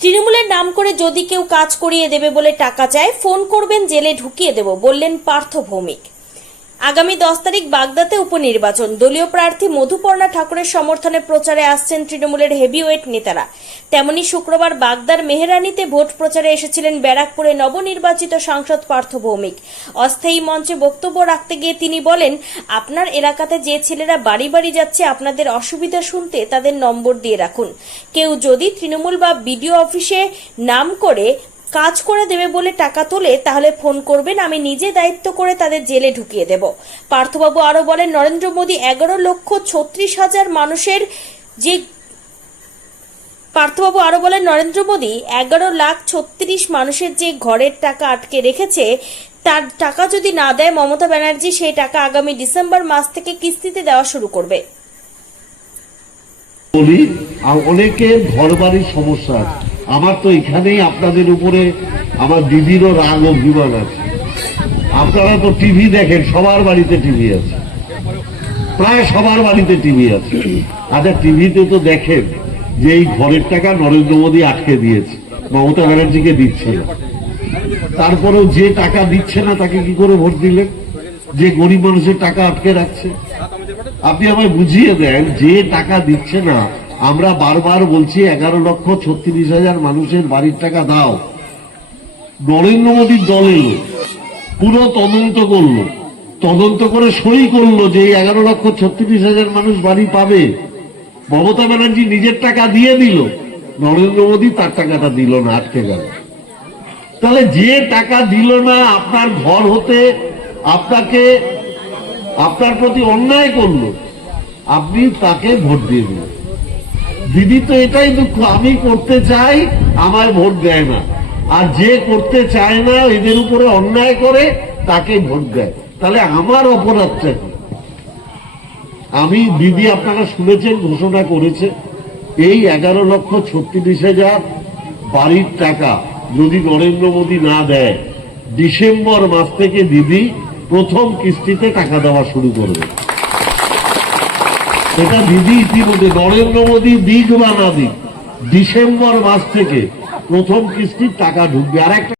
তৃণমূলের নাম করে যদি কেউ কাজ করিয়ে দেবে বলে টাকা চায়, ফোন করবেন, জেলে ঢুকিয়ে দেব, বললেন পার্থ ভৌমিক। আগামী দশ তারিখ বাগদাতে উপনির্বাচন। দলীয় প্রার্থী মধুপর্ণা ঠাকুরের সমর্থনে প্রচারে আসছেন তৃণমূলের হেভিওয়েট নেতারা। তেমনি শুক্রবার বাগদার মেহরানিতে ভোট প্রচারে এসেছিলেন ব্যারাকপুরে নবনির্বাচিত সাংসদ পার্থ ভৌমিক। অস্থায়ী মঞ্চে বক্তব্য রাখতে গিয়ে তিনি বলেন, আপনার এলাকাতে যে ছেলেরা বাড়ি বাড়ি যাচ্ছে, আপনাদের অসুবিধা শুনতে তাদের নম্বর দিয়ে রাখুন। কেউ যদি তৃণমূল বা বিডিও অফিসে নাম করে কাজ করে দেবে বলে টাকা তোলে তাহলে ফোন করবেন, আমি নিজে দায়িত্ব করে তাদের জেলে ঢুকিয়ে দেব। পার্থবাবু আরও বলেন, নরেন্দ্র মোদী এগারো লক্ষ ছত্রিশ হাজার মানুষের যে পার্থবাবু আরও বলেন, নরেন্দ্র মোদী এগারো লাখ ছত্রিশ মানুষের যে ঘরের টাকা আটকে রেখেছে, তার টাকা যদি না দেয়, মমতা ব্যানার্জি সেই টাকা আগামী ডিসেম্বর মাস থেকে কিস্তিতে দেওয়া শুরু করবে। অনেকের ঘর বাড়ির সমস্যা আছে। আমার তো এখানেই আপনাদের উপরে আমার দিদিরও রাগ অভিমান আছে। আপনারা তো টিভি দেখেন, সবার বাড়িতে টিভি আছে। প্রায় সবার বাড়িতে টিভি আছে। আচ্ছা টিভিতে তো দেখেন যে এই ঘরের টাকা নরেন্দ্র মোদী আটকে দিয়েছে মমতা ব্যানার্জিকে দিচ্ছে না। তারপরেও যে টাকা দিচ্ছে না, তাকে কি করে ভোট দিলেন? যে গরিব মানুষের টাকা আটকে রাখছে? আপনি আমায় বুঝিয়ে দেন, যে টাকা দিচ্ছে না আমরা বারবার বলছি, এগারো লক্ষ ছত্রিশ হাজার মানুষের বাড়ির টাকা দাও। নরেন্দ্র মোদীর দল এলো, পুরো তদন্ত করল, তদন্ত করে সই করল যে এই এগারো লক্ষ ছত্রিশ হাজার মানুষ বাড়ি পাবে। মমতা ব্যানার্জি নিজের টাকা দিয়ে দিল, নরেন্দ্র মোদী তার টাকাটা দিল না, আটকে গেল। তাহলে যে টাকা দিল না আপনার ঘর হতে, আপনাকে, আপনার প্রতি অন্যায় করল, আপনি তাকে ভোট দিয়ে দিন দিদি তো এটাই দুঃখ, আমি করতে চাই আমায় ভোট দেয় না। আর যে করতে চায় না, এদের উপরে অন্যায় করে, তাকে ভোট দেয়। তাহলে আমার অপরাধটা কি আমি, দিদি আপনারা শুনেছেন, ঘোষণা করেছে, এই এগারো লক্ষ ছত্রিশ হাজার বাড়ির টাকা যদি নরেন্দ্র মোদী না দেয়, ডিসেম্বর মাস থেকে দিদি প্রথম কিস্তিতে টাকা দেওয়া শুরু করবে। এটা দিদি ইতিমধ্যে নরেন্দ্র মোদী দিক বা না দিক ডিসেম্বর মাস থেকে প্রথম কিস্তির টাকা ঢুকবে। আর একটা